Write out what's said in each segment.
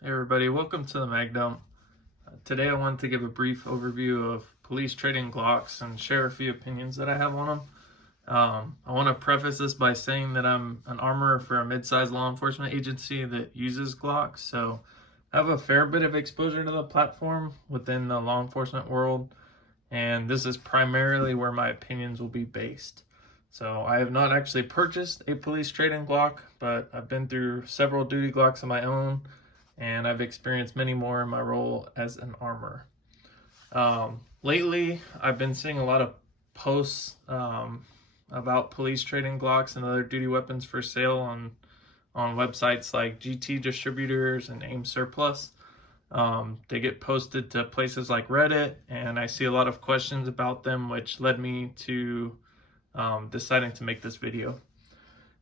Hey everybody, welcome to the Mag Dump. Today I wanted to give a brief overview of police trading Glocks and share a few opinions that I have on them. I want to preface this by saying that I'm an armorer for a mid-sized law enforcement agency that uses Glocks, so I have a fair bit of exposure to the platform within the law enforcement world, and this is primarily where my opinions will be based. So I have not actually purchased a police trading Glock, but I've been through several duty Glocks of my own, and I've experienced many more in my role as an armorer. Lately, I've been seeing a lot of posts about police trading Glocks and other duty weapons for sale on websites like GT Distributors and AIM Surplus. They get posted to places like Reddit, and I see a lot of questions about them, which led me to deciding to make this video.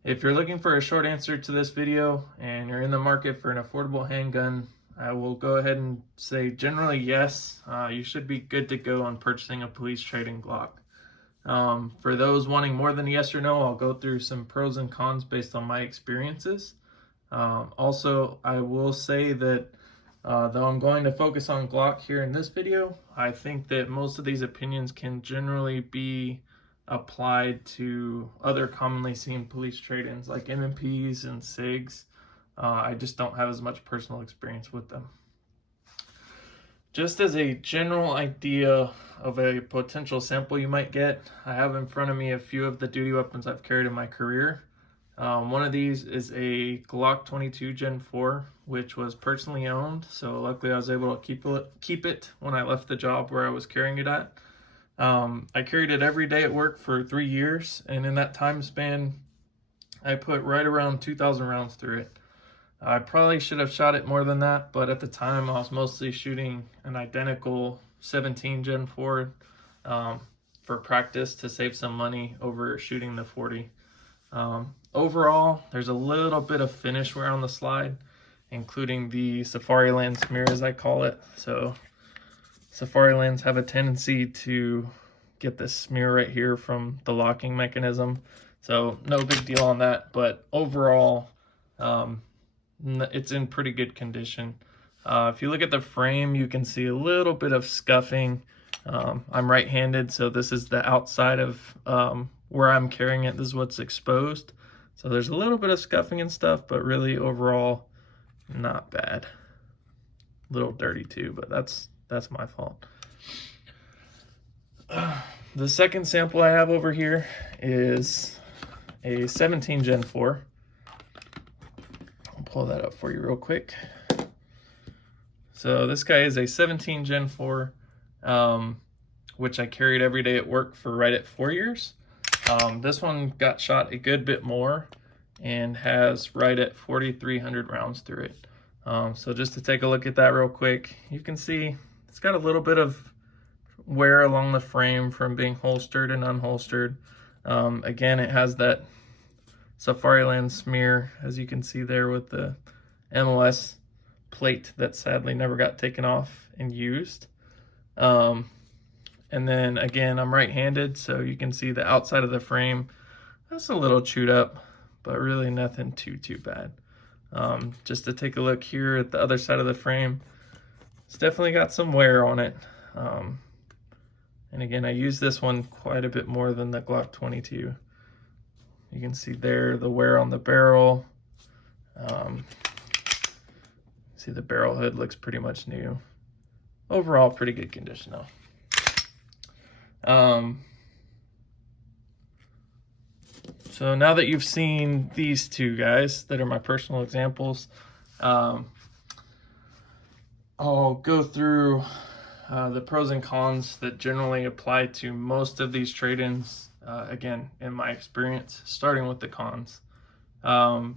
If you're looking for a short answer to this video and you're in the market for an affordable handgun, I will go ahead and say generally yes, you should be good to go on purchasing a police trading Glock. For those wanting more than a yes or no, I'll go through some pros and cons based on my experiences. Also, I will say that though I'm going to focus on Glock here in this video, I think that most of these opinions can generally be applied to other commonly seen police trade-ins like M&Ps and SIGs. I just don't have as much personal experience with them. Just as a general idea of a potential sample you might get, I have in front of me a few of the duty weapons I've carried in my career. One of these is a Glock 22 Gen 4, which was personally owned, so luckily I was able to keep it when I left the job where I was carrying it at. I carried it every day at work for 3 years, and in that time span, I put right around 2,000 rounds through it. I probably should have shot it more than that, but at the time I was mostly shooting an identical 17 Gen 4 for practice to save some money over shooting the 40. Overall, there's a little bit of finish wear on the slide, including the Safariland smear, as I call it. So Safarilands have a tendency to get this smear right here from the locking mechanism. So no big deal on that, but overall, it's in pretty good condition. If you look at the frame, you can see a little bit of scuffing. I'm right-handed, so this is the outside of where I'm carrying it. This is what's exposed. So there's a little bit of scuffing and stuff, but really overall, not bad. A little dirty too, but that's my fault. The second sample I have over here is a 17 Gen 4. I'll pull that up for you real quick. So this guy is a 17 Gen 4, which I carried every day at work for right at 4 years. This one got shot a good bit more and has right at 4,300 rounds through it. So just to take a look at that real quick, you can see it's got a little bit of wear along the frame from being holstered and unholstered. Again, it has that Safariland smear, as you can see there with the MOS plate that sadly never got taken off and used. And then again, I'm right-handed, so you can see the outside of the frame. That's a little chewed up, but really nothing too bad. Just to take a look here at the other side of the frame, it's definitely got some wear on it. And again, I use this one quite a bit more than the Glock 22. You can see there the wear on the barrel. See the barrel hood looks pretty much new. Overall, pretty good condition though. So now that you've seen these two guys that are my personal examples, I'll go through the pros and cons that generally apply to most of these trade-ins, again, in my experience, starting with the cons. In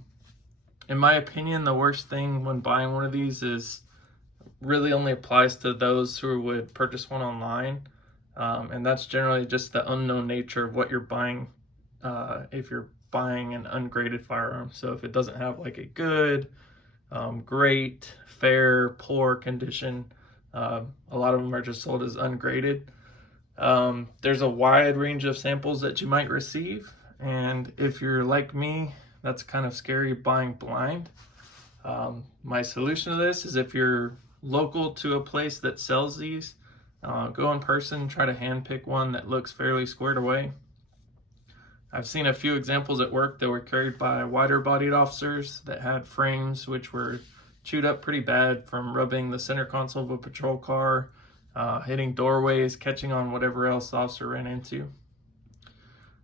my opinion, the worst thing when buying one of these is really only applies to those who would purchase one online, and that's generally just the unknown nature of what you're buying if you're buying an ungraded firearm. So if it doesn't have like a good, great, fair, poor condition, a lot of them are just sold as ungraded. There's a wide range of samples that you might receive, and if you're like me, that's kind of scary buying blind. My solution to this is, if you're local to a place that sells these, go in person, try to hand pick one that looks fairly squared away. I've seen a few examples at work that were carried by wider bodied officers that had frames which were chewed up pretty bad from rubbing the center console of a patrol car, hitting doorways, catching on whatever else the officer ran into.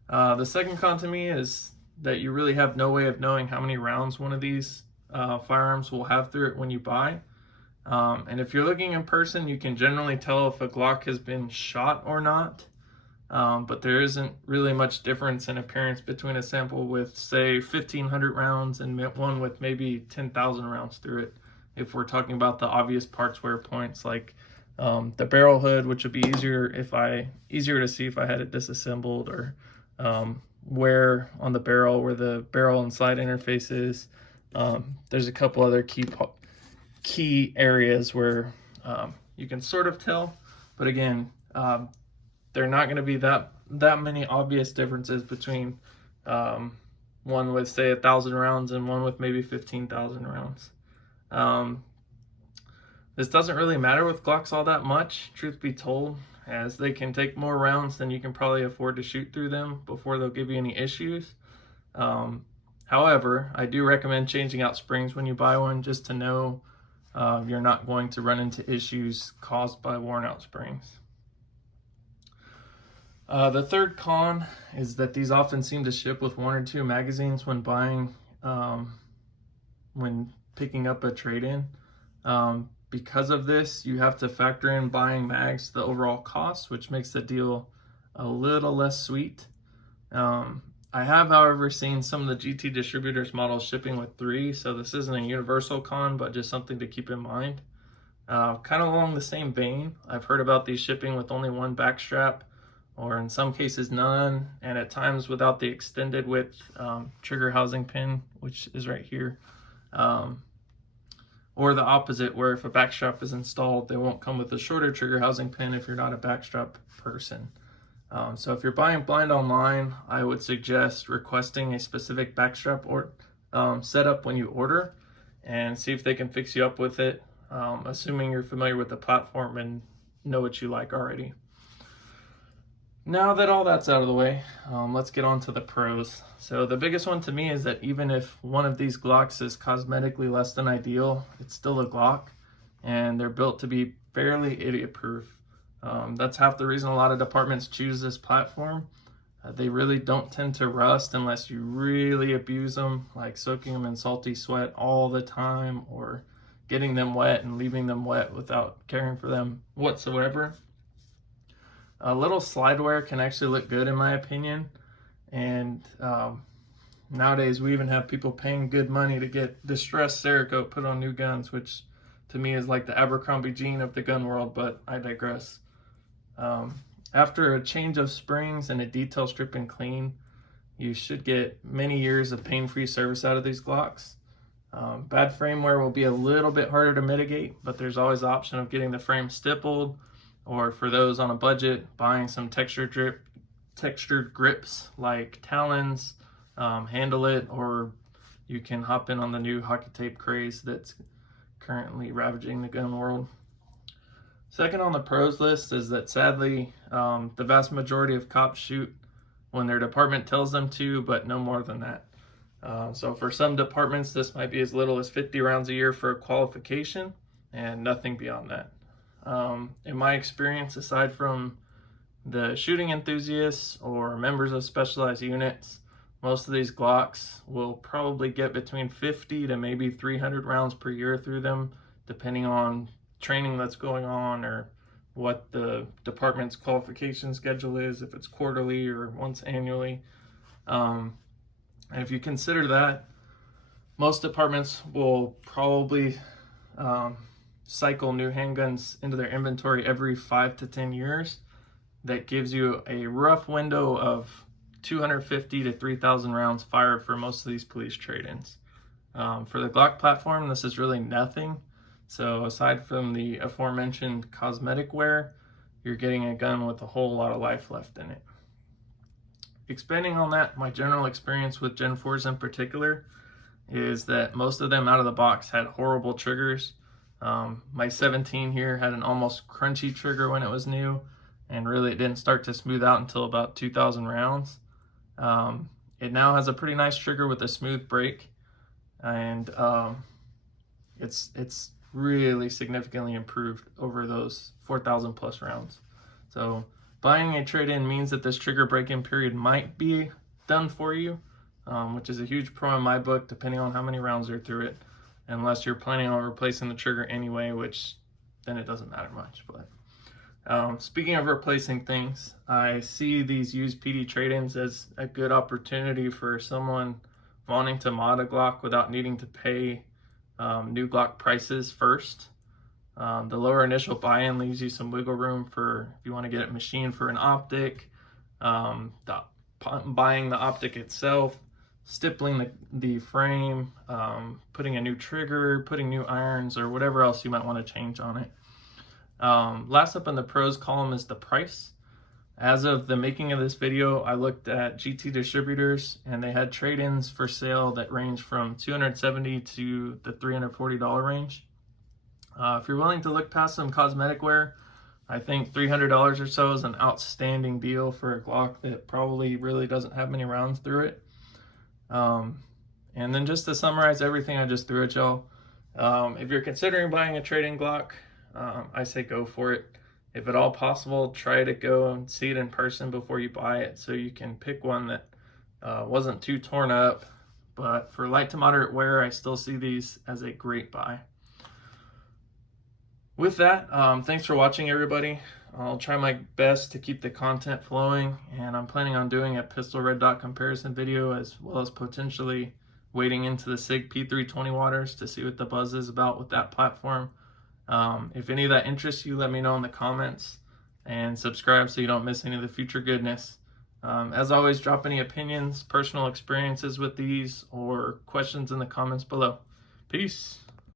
The second con to me is that you really have no way of knowing how many rounds one of these firearms will have through it when you buy. And if you're looking in person, you can generally tell if a Glock has been shot or not. But there isn't really much difference in appearance between a sample with, say, 1,500 rounds and one with maybe 10,000 rounds through it. If we're talking about the obvious parts wear points, like the barrel hood, which would be easier to see if I had it disassembled, or wear on the barrel where the barrel and slide interface is. There's a couple other key areas where you can sort of tell, but again, there are not going to be that many obvious differences between one with, say, 1,000 rounds and one with maybe 15,000 rounds. This doesn't really matter with Glocks all that much, truth be told, as they can take more rounds than you can probably afford to shoot through them before they'll give you any issues. However, I do recommend changing out springs when you buy one, just to know you're not going to run into issues caused by worn out springs. The third con is that these often seem to ship with 1 or 2 magazines when picking up a trade-in. Because of this, you have to factor in buying mags to the overall cost, which makes the deal a little less sweet. I have, however, seen some of the GT distributors models shipping with 3, so this isn't a universal con, but just something to keep in mind. Kind of along the same vein, I've heard about these shipping with only 1 backstrap, or in some cases none, and at times without the extended width trigger housing pin, which is right here. Or the opposite, where if a backstrap is installed, they won't come with a shorter trigger housing pin if you're not a backstrap person. So if you're buying blind online, I would suggest requesting a specific backstrap or setup when you order, and see if they can fix you up with it, assuming you're familiar with the platform and know what you like already. Now that all that's out of the way, let's get on to the pros. So the biggest one to me is that even if one of these Glocks is cosmetically less than ideal, it's still a Glock, and they're built to be fairly idiot-proof. That's half the reason a lot of departments choose this platform. They really don't tend to rust unless you really abuse them, like soaking them in salty sweat all the time, or getting them wet and leaving them wet without caring for them whatsoever. A little slide wear can actually look good, in my opinion, and nowadays we even have people paying good money to get distressed Cerakote put on new guns, which to me is like the Abercrombie Jean of the gun world, but I digress. After a change of springs and a detail strip and clean, you should get many years of pain-free service out of these Glocks. Bad frame wear will be a little bit harder to mitigate, but there's always the option of getting the frame stippled, or for those on a budget, buying some textured grips like Talons, Handle It, or you can hop in on the new hockey tape craze that's currently ravaging the gun world. Second on the pros list is that sadly, the vast majority of cops shoot when their department tells them to, but no more than that. So for some departments, this might be as little as 50 rounds a year for a qualification, and nothing beyond that. In my experience, aside from the shooting enthusiasts or members of specialized units, most of these Glocks will probably get between 50 to maybe 300 rounds per year through them, depending on training that's going on or what the department's qualification schedule is, if it's quarterly or once annually. And if you consider that, most departments will probably cycle new handguns into their inventory every 5 to 10 years. That gives you a rough window of 250 to 3,000 rounds fired for most of these police trade-ins. For the Glock platform, this is really nothing. So aside from the aforementioned cosmetic wear, you're getting a gun with a whole lot of life left in it. Expanding on that, my general experience with Gen 4s in particular, is that most of them out of the box had horrible triggers. My 17 here had an almost crunchy trigger when it was new, and really it didn't start to smooth out until about 2,000 rounds. It now has a pretty nice trigger with a smooth break, and it's really significantly improved over those 4,000 plus rounds. So buying a trade-in means that this trigger break-in period might be done for you, which is a huge pro in my book, depending on how many rounds are through it, unless you're planning on replacing the trigger anyway, which then it doesn't matter much. But speaking of replacing things, I see these used PD trade-ins as a good opportunity for someone wanting to mod a Glock without needing to pay new Glock prices first. The lower initial buy-in leaves you some wiggle room for if you want to get it machined for an optic, buying the optic itself, stippling the frame, putting a new trigger, putting new irons, or whatever else you might want to change on it. Last up in the pros column is the price. As of the making of this video, I looked at GT distributors, and they had trade-ins for sale that range from $270 to the $340 range. If you're willing to look past some cosmetic wear, I think $300 or so is an outstanding deal for a Glock that probably really doesn't have many rounds through it. And then just to summarize everything I just threw at y'all, if you're considering buying a trade-in Glock, I say go for it. If at all possible, try to go and see it in person before you buy it, so you can pick one that wasn't too torn up. But for light to moderate wear, I still see these as a great buy. With that, thanks for watching, everybody. I'll try my best to keep the content flowing, and I'm planning on doing a pistol red dot comparison video, as well as potentially wading into the SIG P320 waters to see what the buzz is about with that platform. If any of that interests you, let me know in the comments, and subscribe so you don't miss any of the future goodness. As always, drop any opinions, personal experiences with these, or questions in the comments below. Peace.